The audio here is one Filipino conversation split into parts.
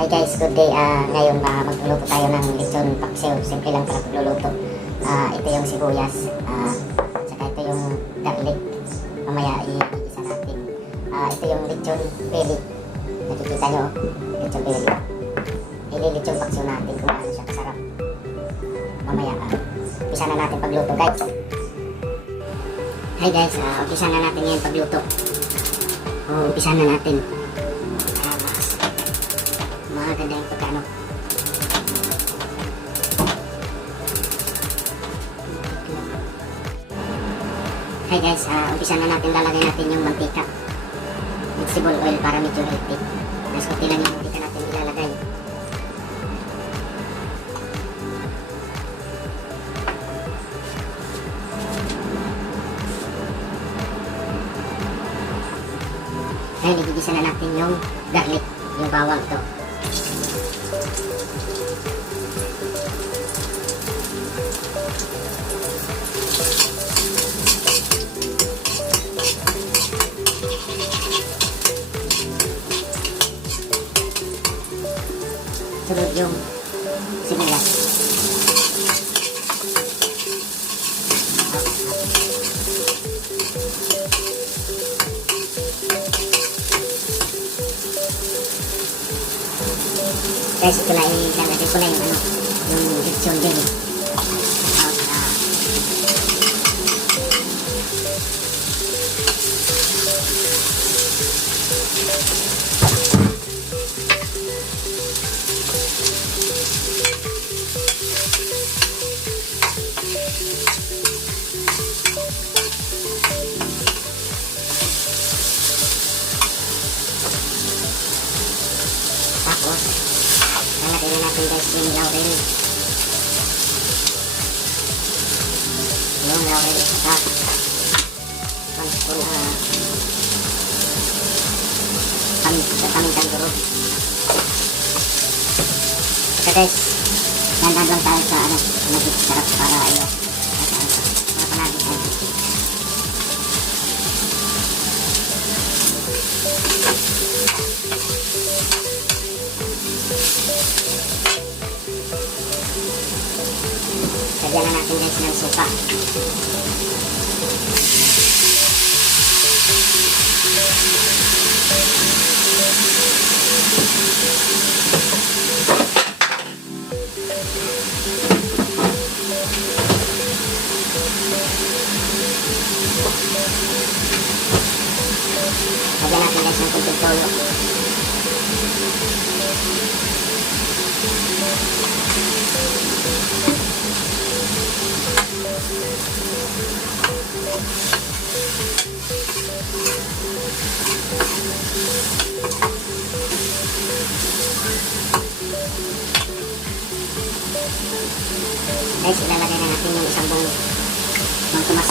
Hi guys, good day. Ngayon magluluto tayo ng lechon paksiw. Simple lang para pagluluto. Ito yung sibuyas. Saka ito yung garlic. Mamaya i-igisa natin. Ito yung lechon belly. Nakikita nyo, lechon belly. Lechon paksiw natin kung ano siya kasarap. Mamaya, umpisa na natin pagluto guys. Hi guys, umpisa na natin ngayon pagluto. Umpisa na natin. Maganda yung pagkano. Hi guys, umpisa na natin, lalagay natin yung mantika. Vegetable oil para medyo healthy. Mas kunti lang yung mantika natin ilalagay. Ngayon, igigisa na natin yung garlic, yung bawang to. Sunod yung sibuyas. Guys, ito lang ilalagay ko na yung lechon belly. Tapos, lalagay na natin guys yung laurel. Yung laurel sa pamintan duro. So guys, dandan lang tayo sa magiging sarap para para panagin tayo. Lagyan na natin guys ng suka. Lagyan natin guys ng kunting toyo. Guys, ilalagay na natin yung isang buong mangkumas.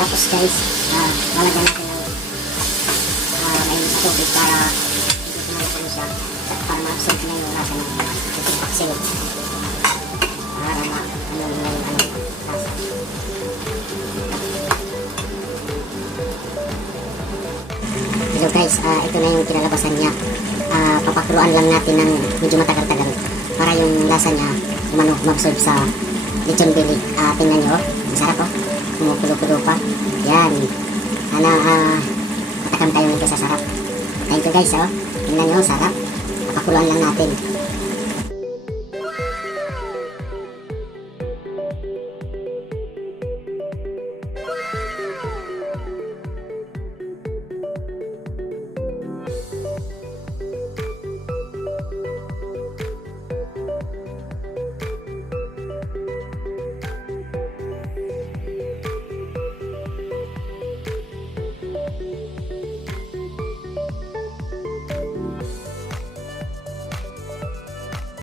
Tapos guys, lalagyan natin ng may tubig para hindi kumalukulo siya para ma-absorb na yung lasa ng paksiw. Para ma-ano yung lasa. Hello guys, ito na yung kinalabasan niya. Papakuluan lang natin ng medyo matagal-tagal para yung lasa niya ma-absorb sa lechon belly. Tingnan nyo, masarap oh. Kumukulo-kulo pa. Yan. Sana matakam tayo nito sa sarap. Thank you guys oh. Tingnan nyo, sarap. Papakuluan lang natin.